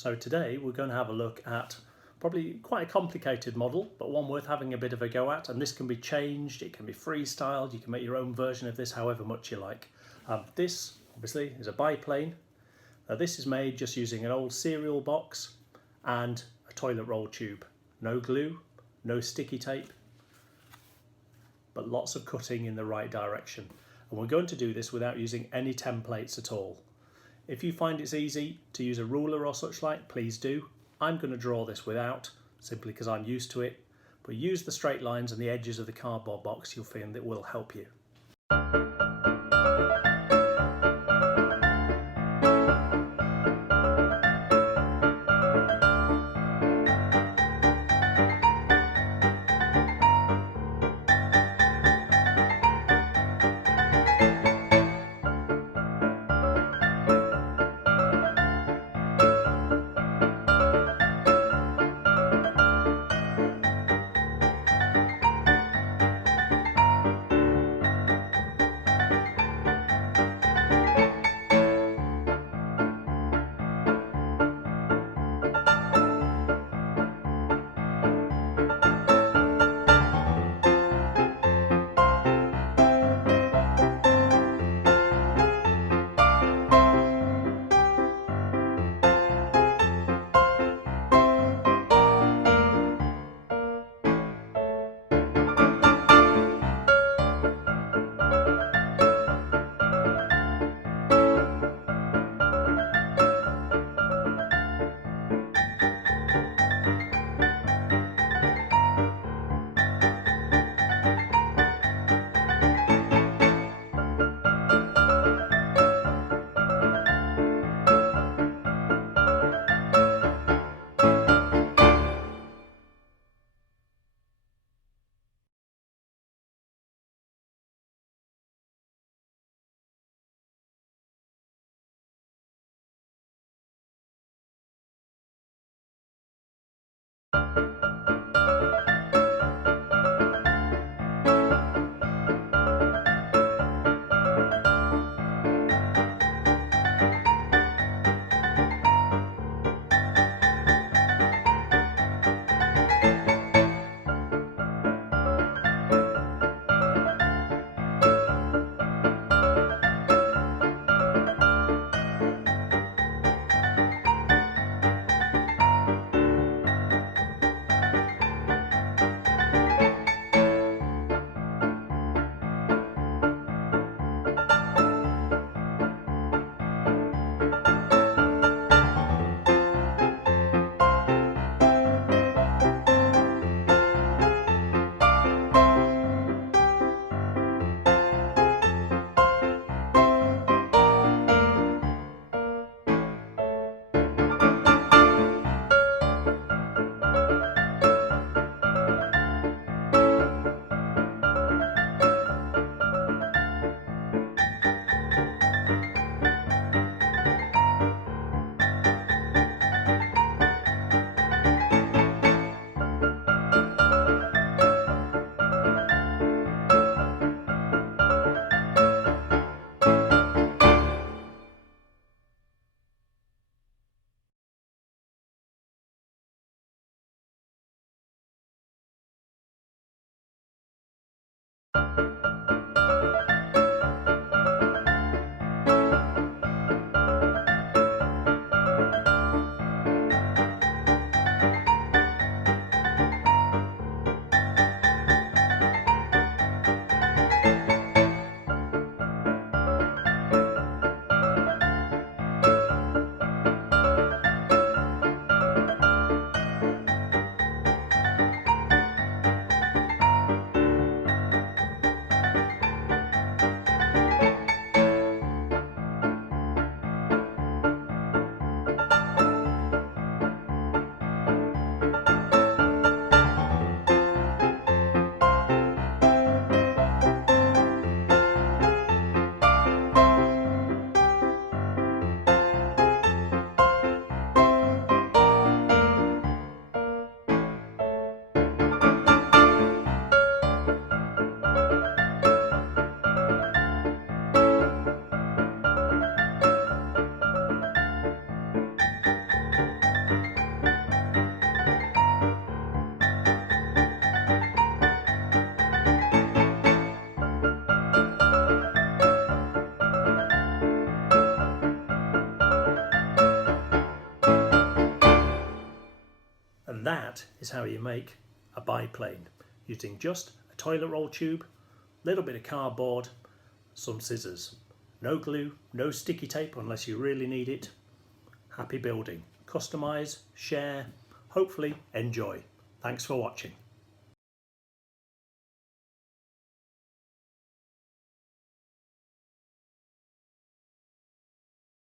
So today we're going to have a look at probably quite a complicated model, but one worth having a bit of a go at, and this can be changed, it can be freestyled, you can make your own version of this however much you like. This obviously is a biplane. This is made just using an old cereal box and a toilet roll tube. No glue, no sticky tape, but lots of cutting in the right direction. And we're going to do this without using any templates at all. If you find it's easy to use a ruler or such like, please do. I'm going to draw this without, simply because I'm used to it. But use the straight lines and the edges of the cardboard box, you'll find it will help you. that is how you make a biplane using just a toilet roll tube, a little bit of cardboard, some scissors. No glue, no sticky tape unless you really need it. Happy building. Customise, share, hopefully enjoy. Thanks for watching.